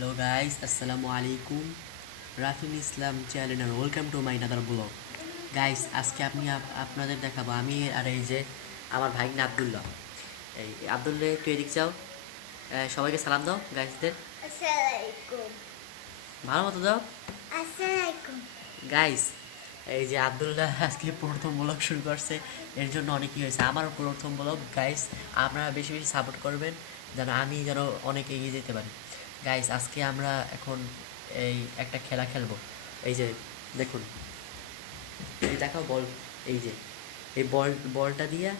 Hello guys, আসসালামু আলাইকুম। Rafil Islam channel আর welcome to my another blog. Guys, আজকে আপনাদের দেখাবো আমি আর এই যে আমার ভাগ্নে আব্দুল্লাহ। এই আব্দুল্লাহ, তুই এদিক যাও। সবাইকে সালাম দাও গাইসদের। আসসালামাইকুম। ভালো মতো দাও। আসসালামাইকুম। গাইস, এই যে আব্দুল্লাহ আজকে প্রথম ব্লগ শুরু করছে, এর জন্য অনেকই হয়েছে। আমারও প্রথম ব্লগ। গাইস, আপনারা বেশি বেশি সাপোর্ট করবেন যেন আমি অনেক এগিয়ে যেতে পারি। গাইস, আজকে আমরা এখন এই একটা খেলা খেলবো। এই যে দেখুন, এই দেখাও বল। এই যে এই বলটা দিয়ে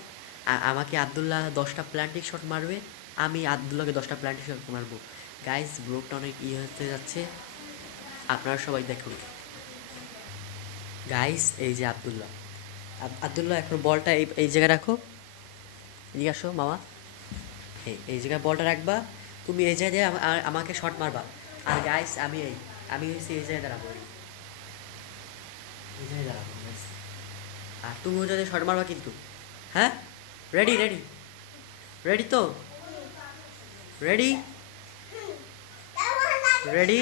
আমাকে আব্দুল্লাহ 10টা প্ল্যান্টিং শট মারবে, আমি আব্দুল্লাহকে 10টা প্ল্যান্টিং শট মারবো। গাইস, ব্লগটা অনেক হতে যাচ্ছে, আপনারা সবাই দেখুন। গাইস, এই যে আব্দুল্লাহ আব্দুল্লাহ এখন বলটা এই এই জায়গায় রাখো। এদিকে আসো মামা। এই জায়গায় বলটা রাখবা। তুমি এই জায়গায় আমাকে শট মারবা। আর গাইস, আমি হচ্ছে এই জায়গায় দাঁড়াবো। এই জায়গায় দাঁড়াবো গাইস। আর তুমিও যদি শট মারবা কিন্তু। হ্যাঁ, রেডি রেডি রেডি তো? রেডি রেডি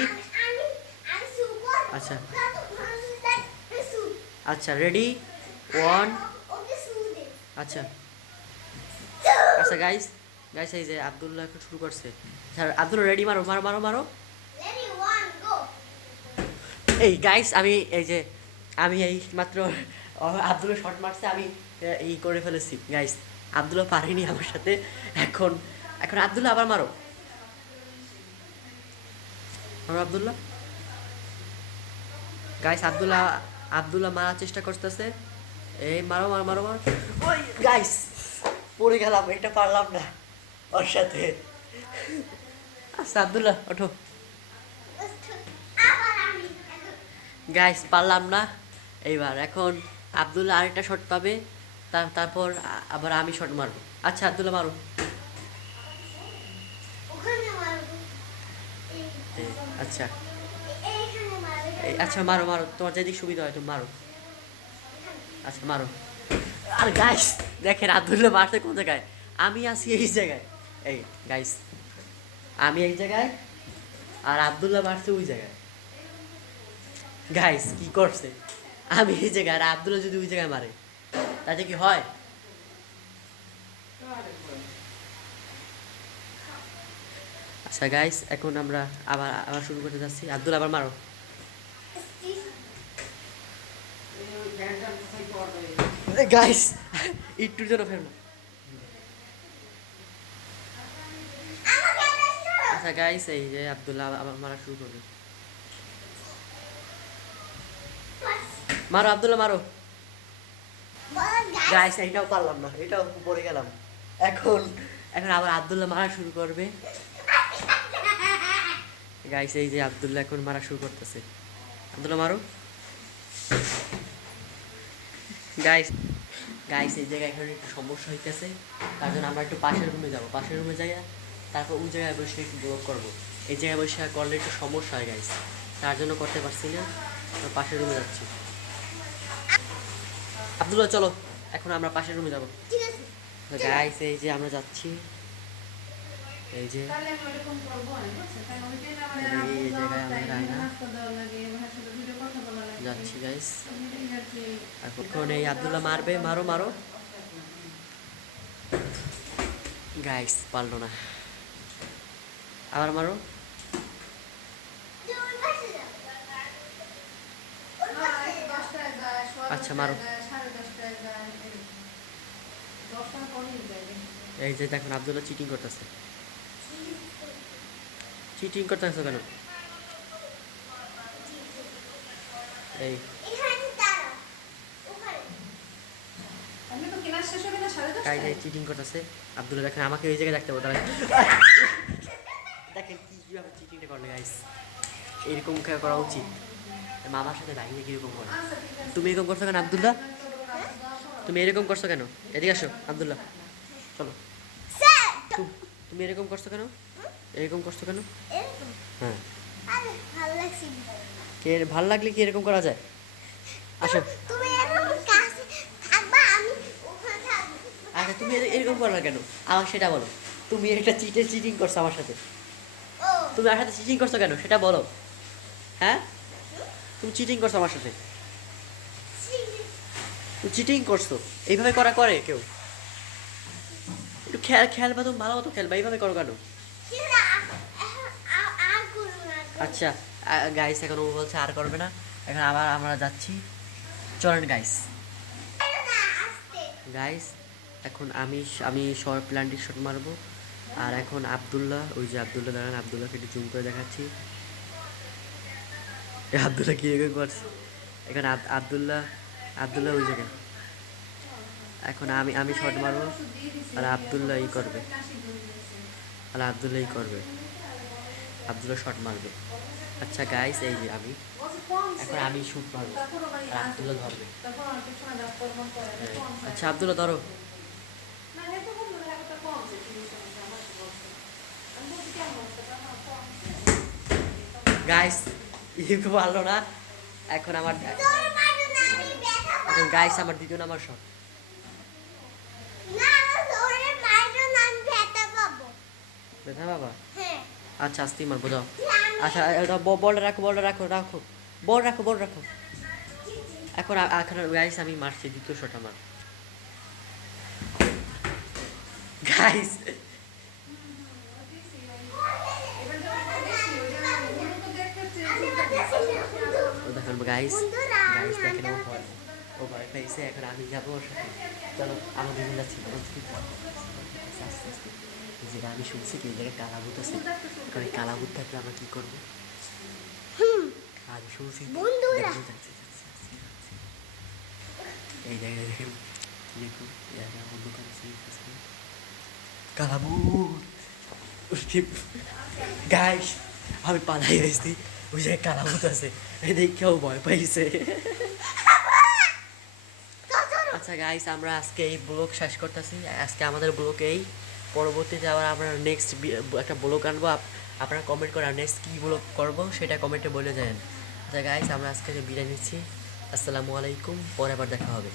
আচ্ছা আচ্ছা, রেডি, ওয়ান। আচ্ছা আচ্ছা গাইস, গাইস এই যে আব্দুল্লাহ এখন শুরু করছে। স্যার আব্দুল্লাহ, রেডি, মারো মারো মারো মারো। এই গাইস, আমি এই মাত্র আব্দুল্লাহ শট মারছে, আমি এই করে ফেলেছি। গাইস, আব্দুল্লাহ পারেনি আমার সাথে। এখন এখন আব্দুল্লাহ আবার মারো। মারো আব্দুল্লাহ। গাইস, আব্দুল্লাহ আব্দুল্লাহ মারার চেষ্টা করতেছে। এই মারো মারো মারো মারো। ওই গাইস, পড়ে গেলাম, এটা পারলাম না ওর সাথে। আচ্ছা আব্দুল্লাহ, ওঠো। গাইস, পারলাম না এইবার। এখন আব্দুল্লাহ আরেকটা শট পাবে, তারপর আবার আমি শট মারবো। আচ্ছা আব্দুল্লাহ মারো। আচ্ছা আচ্ছা, মারো মারো, তোমার যেদিক সুবিধা হয় তুমি মারো। আচ্ছা মারো। আর গাইস, দেখেন আব্দুল্লাহ মারতে কোন জায়গায়, আমি আছি এই জায়গায়। এই গাইস, আমি এই জায়গায় আর আব্দুল্লাহ মারছে ওই জায়গায়। গাইস, কি করছে, আমি এই জায়গায় আর আব্দুল্লাহ যদি ওই জায়গায় মারে তাতে কি হয়? আচ্ছা গাইস, এখন আমরা আবার আবার শুরু করতে যাচ্ছি। আব্দুল্লাহ আবার মারো। গাইস, একটুর জন্য ফেরো। আচ্ছা গাইস, এই যে আব্দুল্লাহ আবার মারা শুরু করবে। মারো আব্দুল্লাহ মারো। গাইস, এইটাও পারলাম না, এটাও পড়ে গেলাম। এখন এখন আবার আব্দুল্লাহ মারা শুরু করবে। গাইস, এই যে আব্দুল্লাহ এখন মারা শুরু করতেছে। আব্দুল্লাহ মারো। গাইস গাইস এই জায়গায় এখন একটু সমস্যা হইতেছে, তার জন্য আমরা একটু পাশের রুমে যাবো। পাশের রুমে যাই, তারপর ওই জায়গায় বসে একটু ব্লগ করবো। এই জায়গায় বসে করলে একটু সমস্যা হয় গাইস, তার জন্য করতে পারছি না। পাশের রুমে যাচ্ছি। আব্দুল্লাহ চলো, এখন আমরা পাশের রুমে যাবো। গাইস, এই যে আমরা যাচ্ছি। এই যে এই জায়গায় আমরা যাচ্ছি গাইস। এখন এই আব্দুল্লাহ মারবে, মারো মারো। গাইস, পারলো না, আবার মারো। আচ্ছা মারো। এই যে দেখুন, আব্দুল্লাহ চিটিং করতেছে। চিটিং করতেছো কেন? এই গাইস, এই চিটিং করতেছে আব্দুল্লাহ। দেখেন আমাকে এই জায়গায় রাখতে হবে তারা। দেখেন কিভাবে চিটিংটা করলে গাইস, এরকম করা উচিত। মামার সাথে ভাইকে কিরকম করে। তুমি এরকম করছো কেন আব্দুল্লাহ? তুমি এরকম করছো কেন? এদিকে আসো আব্দুল্লাহ, চলো। তুমি এরকম করছো কেন? এরকম করছো কেন? হ্যাঁ, কে ভাল লাগলে কি এরকম করা যায়? আসো। আচ্ছা, তুমি এরকম করলা কেন আমাকে সেটা বলো। তুমি একটা চিটিং করছো আমার সাথে। তুমি আমার সাথে চিটিং করছো কেন সেটা বলো। হ্যাঁ, তুমি চিটিং করছো আমার সাথে, তুমি চিটিং করছো। এইভাবে করা করে কেউ? একটু খেলবা, তুমি ভালো মতো খেলবা, এইভাবে করো কেন? আচ্ছা গাইস, এখন ও বলছে আর করবে না, এখন আবার আমরা যাচ্ছি। চলেন গাইস। গাইস এখন আমি শর্ট প্ল্যান্টিক শট মারবো। আর এখন আব্দুল্লাহ, ওই যে আব্দুল্লাহ দাঁড়ান, আব্দুল্লাহকে একটু জুম করে দেখাচ্ছি। আব্দুল্লাহ কি এরকম করছে? এখন আব্দুল্লাহ আব্দুল্লাহ ওই জায়গায়। এখন আমি শট মারবো আর আব্দুল্লাহ ই করবে, আর আব্দুল্লাহ ই করবে, আব্দুল্লাহ শট মারবে। আচ্ছা গাইস, এই যে আমি এখন আমি শুট মারবো আর আব্দুল্লাহ ধরবে। আচ্ছা আব্দুল্লাহ ধরো। গাইস ইকো ভালো না। এখন আমার এখন গাইস আমার দ্বিতীয় নাম্বার শট। ব্যথা বাবা। আচ্ছা আস্তে মারবো, যাও। আচ্ছা এটা বলটা রাখো, বলটা রাখো, রাখো বল, রাখো বল রাখো। এখন এখন গাইস আমি মারছি দ্বিতীয় শট আমার। গাইস দেখেন গাইস, গাইস দেখেন ও ভয় পাইছে। এখন আমি যাবো ওর সাথে। চলো আমরা দুজন যাচ্ছি। আস্তে আস্তে। এই জায়গায় আমি শুনছি কি এই জায়গায় কালাভূত আছে। এখন এই কালাভূত থাকলে আমরা কি করবো? আমি শুনছি বন্ধুরা। এই জায়গায় দেখেন কালাভূত। গাইস আমি পালাই গেছি, ওই জায়গায় কালাভূত আছে, এই দেখেও ভয় পাইছে। আচ্ছা গাইস, আমরা আজকে এই ব্লগ শেষ করতেছি। আজকে আমাদের ব্লগ এই, পরবর্তীতে আবার আমরা নেক্সট একটা ব্লগ আনবো। আপনারা কমেন্ট করে নেক্সট কী ব্লগ করবো সেটা কমেন্টে বলে যান। আচ্ছা গাইস, আমরা আজকে বিদায় নিচ্ছি। আসসালামু আলাইকুম, পরে আবার দেখা হবে।